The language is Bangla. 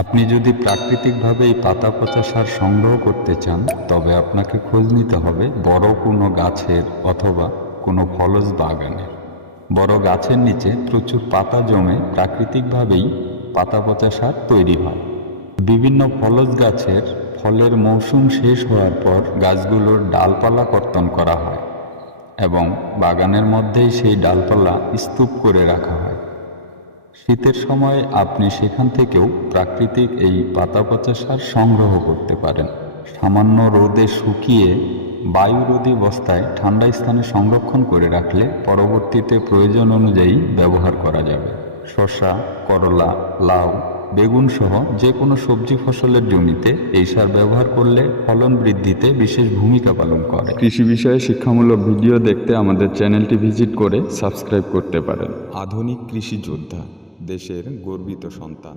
আপনি যদি প্রাকৃতিকভাবে এই পাতা পচা সার সংগ্রহ করতে চান, তবে আপনাকে খোঁজ নিতে হবে বড় কোনো গাছের অথবা কোনো ফলজ বাগানের বড় গাছের নিচে প্রচুর পাতা জমে প্রাকৃতিকভাবেই পাতা পচা সার তৈরি হয়। বিভিন্ন ফলজ গাছের ফলের মৌসুম শেষ হওয়ার পর গাছগুলোর ডালপালা কর্তন করা হয় এবং বাগানের মধ্যেই সেই ডালপালা স্তূপ করে রাখা হয়। শীতের সময় আপনি সেখান থেকেও প্রাকৃতিক এই পাতা পচা সার সংগ্রহ করতে পারেন। সামান্য রোদে শুকিয়ে বায়ুরোধী অবস্থায় ঠান্ডা স্থানে সংরক্ষণ করে রাখলে পরবর্তীতে প্রয়োজন অনুযায়ী ব্যবহার করা যাবে। শসা করলা লাউ বেগুন সহ যে কোনো সবজি ফসলের জমিতে এই সার ব্যবহার করলে ফলন বৃদ্ধিতে বিশেষ ভূমিকা পালন করে। কৃষি বিষয়ে শিক্ষামূলক ভিডিও দেখতে আমাদের চ্যানেলটি ভিজিট করে সাবস্ক্রাইব করতে পারেন। আধুনিক কৃষি যোদ্ধা। দেশের গর্বিত সন্তান।